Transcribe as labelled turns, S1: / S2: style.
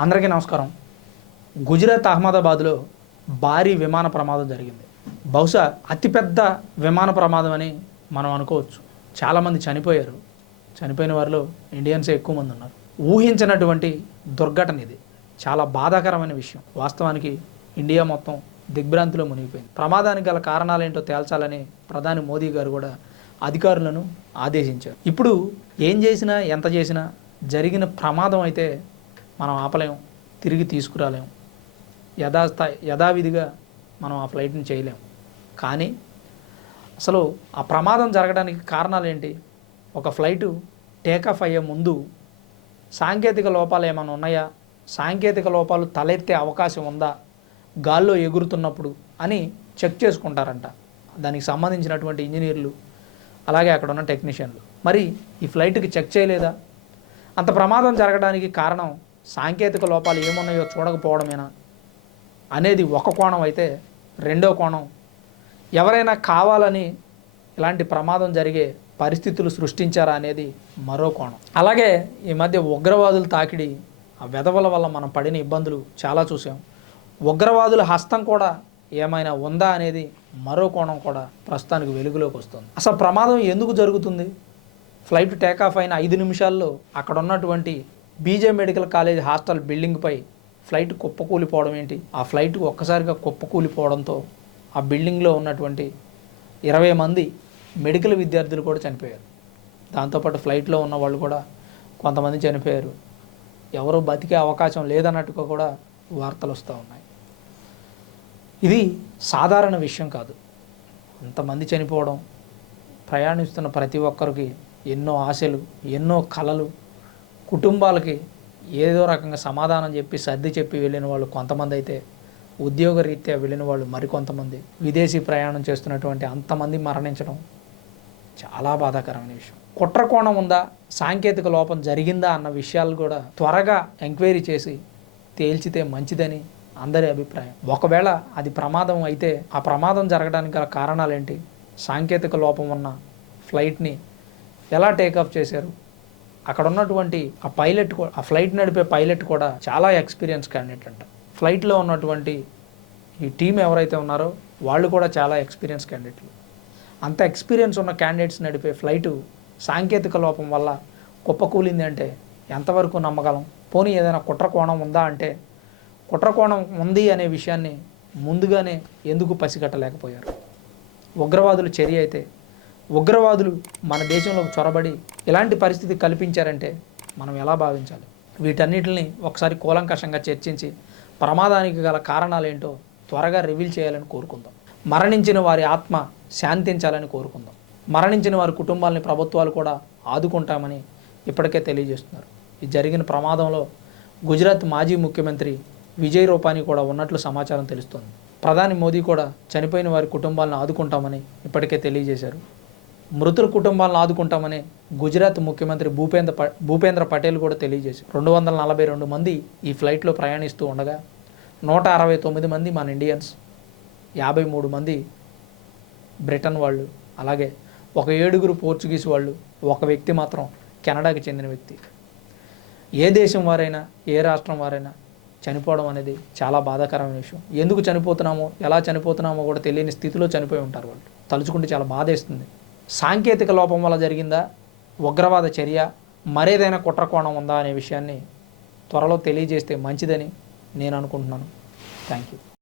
S1: అందరికీ నమస్కారం. గుజరాత్ అహ్మదాబాద్లో భారీ విమాన ప్రమాదం జరిగింది. బహుశా అతిపెద్ద విమాన ప్రమాదం అని మనం అనుకోవచ్చు. చాలామంది చనిపోయారు. చనిపోయిన వారిలో ఇండియన్సే ఎక్కువ మంది ఉన్నారు. ఊహించినటువంటి దుర్ఘటన ఇది. చాలా బాధాకరమైన విషయం. వాస్తవానికి ఇండియా మొత్తం దిగ్భ్రాంతిలో మునిగిపోయింది. ప్రమాదానికి గల కారణాలేంటో తేల్చాలని ప్రధాని మోదీ గారు కూడా అధికారులను ఆదేశించారు. ఇప్పుడు ఏం చేసినా ఎంత చేసినా జరిగిన ప్రమాదం అయితే మనం ఆపలేము. తిరిగి తీసుకురాలేము. యథాస్థాయి యథావిధిగా మనం ఆ ఫ్లైట్ని చేయలేం కానీ అసలు ఆ ప్రమాదం జరగడానికి కారణాలు ఏంటి ఒక ఫ్లైటు టేకాఫ్ అయ్యే ముందు సాంకేతిక లోపాలు ఏమైనా ఉన్నాయా? సాంకేతిక లోపాలు తలెత్తే అవకాశం ఉందా? గాల్లో ఎగురుతున్నప్పుడు అని చెక్ చేసుకుంటారంట. దానికి సంబంధించినటువంటి ఇంజనీర్లు అలాగే అక్కడ ఉన్న టెక్నీషియన్లు. మరి ఈ ఫ్లైట్కి చెక్ చేయలేదా? అంత ప్రమాదం జరగడానికి కారణం సాంకేతిక లోపాలు ఏమున్నాయో చూడకపోవడమేనా? అనేది ఒక కోణం అయితే రెండో కోణం. ఎవరైనా కావాలని ఇలాంటి ప్రమాదం జరిగే పరిస్థితులు సృష్టించారా అనేది మరో కోణం. అలాగే ఈ మధ్య ఉగ్రవాదులు తాకిడి ఆ వెధవల వల్ల మనం పడిన ఇబ్బందులు చాలా చూసాం. ఉగ్రవాదుల హస్తం కూడా ఏమైనా ఉందా అనేది మరో కోణం కూడా ప్రస్తుతానికి వెలుగులోకి వస్తుంది. అసలు ప్రమాదం ఎందుకు జరుగుతుంది? ఫ్లైట్ టేకాఫ్ అయిన ఐదు నిమిషాల్లో అక్కడ ఉన్నటువంటి బీజే మెడికల్ కాలేజ్ హాస్టల్ బిల్డింగ్పై ఫ్లైట్ కుప్పకూలిపోవడం ఏంటి? ఆ ఫ్లైట్ ఒక్కసారిగా కుప్పకూలిపోవడంతో ఆ బిల్డింగ్లో ఉన్నటువంటి ఇరవై మంది మెడికల్ విద్యార్థులు కూడా చనిపోయారు. దాంతోపాటు ఫ్లైట్లో ఉన్న వాళ్ళు కూడా కొంతమంది చనిపోయారు. ఎవరు బతికే అవకాశం లేదన్నట్టుగా కూడా వార్తలు వస్తూ ఉన్నాయి. ఇది సాధారణ విషయం కాదు. అంతమంది చనిపోవడం ప్రయాణిస్తున్న ప్రతి ఒక్కరికి ఎన్నో ఆశలు ఎన్నో కళలు కుటుంబాలకి ఏదో రకంగా సమాధానం చెప్పి సర్ది చెప్పి వెళ్ళిన వాళ్ళు కొంతమంది అయితే ఉద్యోగ రీత్యా వెళ్ళిన వాళ్ళు మరికొంతమంది విదేశీ ప్రయాణం చేస్తున్నటువంటి అంతమంది మరణించడం చాలా బాధాకరమైన విషయం. కుట్రకోణం ఉందా సాంకేతిక లోపం జరిగిందా అన్న విషయాలు కూడా త్వరగా ఎంక్వైరీ చేసి తేల్చితే మంచిదని అందరి అభిప్రాయం. ఒకవేళ అది ప్రమాదం అయితే ఆ ప్రమాదం జరగడానికి గల కారణాలేంటి సాంకేతిక లోపం ఉన్న ఫ్లైట్ని ఎలా టేకాఫ్ చేశారు అక్కడ ఉన్నటువంటి ఆ పైలట్ ఆ ఫ్లైట్ నడిపే పైలట్ కూడా చాలా ఎక్స్పీరియన్స్ క్యాండిడేట్ అంట. ఫ్లైట్లో ఉన్నటువంటి ఈ టీం ఎవరైతే ఉన్నారో వాళ్ళు కూడా చాలా ఎక్స్పీరియన్స్ క్యాండిడేట్లు అంత ఎక్స్పీరియన్స్ ఉన్న క్యాండిడేట్స్ నడిపే ఫ్లైటు సాంకేతిక లోపం వల్ల కుప్పకూలింది అంటే ఎంతవరకు నమ్మగలం? పోనీ ఏదైనా కుట్ర కోణం ఉందా అంటే కుట్ర కోణం ఉంది అనే విషయాన్ని ముందుగానే ఎందుకు పసిగట్టలేకపోయారు? ఉగ్రవాదులు చర్య అయితే ఉగ్రవాదులు మన దేశంలోకి చొరబడి ఇలాంటి పరిస్థితి కల్పించారంటే మనం ఎలా భావించాలి? వీటన్నిటిని ఒకసారి కూలంకషంగా చర్చించి ప్రమాదానికి గల కారణాలేంటో త్వరగా రివీల్ చేయాలని కోరుకుందాం. మరణించిన వారి ఆత్మ శాంతించాలని కోరుకుందాం. మరణించిన వారి కుటుంబాలని ప్రభుత్వాలు కూడా ఆదుకుంటామని ఇప్పటికే తెలియజేస్తున్నారు. ఈ జరిగిన ప్రమాదంలో గుజరాత్ మాజీ ముఖ్యమంత్రి విజయ్ రూపానీ కూడా ఉన్నట్లు సమాచారం తెలుస్తోంది. ప్రధాని మోదీ కూడా చనిపోయిన వారి కుటుంబాలను ఆదుకుంటామని ఇప్పటికే తెలియజేశారు. మృతుల కుటుంబాలను ఆదుకుంటామని గుజరాత్ ముఖ్యమంత్రి భూపేంద్ర భూపేంద్ర పటేల్ కూడా తెలియజేశారు. రెండు వందల నలభై రెండు మంది ఈ ఫ్లైట్లో ప్రయాణిస్తూ ఉండగా నూట అరవై తొమ్మిది మంది మన ఇండియన్స్ యాభై మూడు మంది బ్రిటన్ వాళ్ళు అలాగే ఒక ఏడుగురు పోర్చుగీస్ వాళ్ళు ఒక వ్యక్తి మాత్రం కెనడాకి చెందిన వ్యక్తి. ఏ దేశం వారైనా ఏ రాష్ట్రం వారైనా చనిపోవడం అనేది చాలా బాధాకరమైన విషయం. ఎందుకు చనిపోతున్నామో ఎలా చనిపోతున్నామో కూడా తెలియని స్థితిలో చనిపోయి ఉంటారు వాళ్ళు. తలుచుకుంటే చాలా బాధేస్తుంది. సాంకేతిక లోపం వల్ల జరిగిందా? ఉగ్రవాద చర్య? మరేదైనా కుట్రకోణం ఉందా అనే విషయాన్ని త్వరలో తెలియజేస్తే మంచిదని నేను అనుకుంటున్నాను. Thank you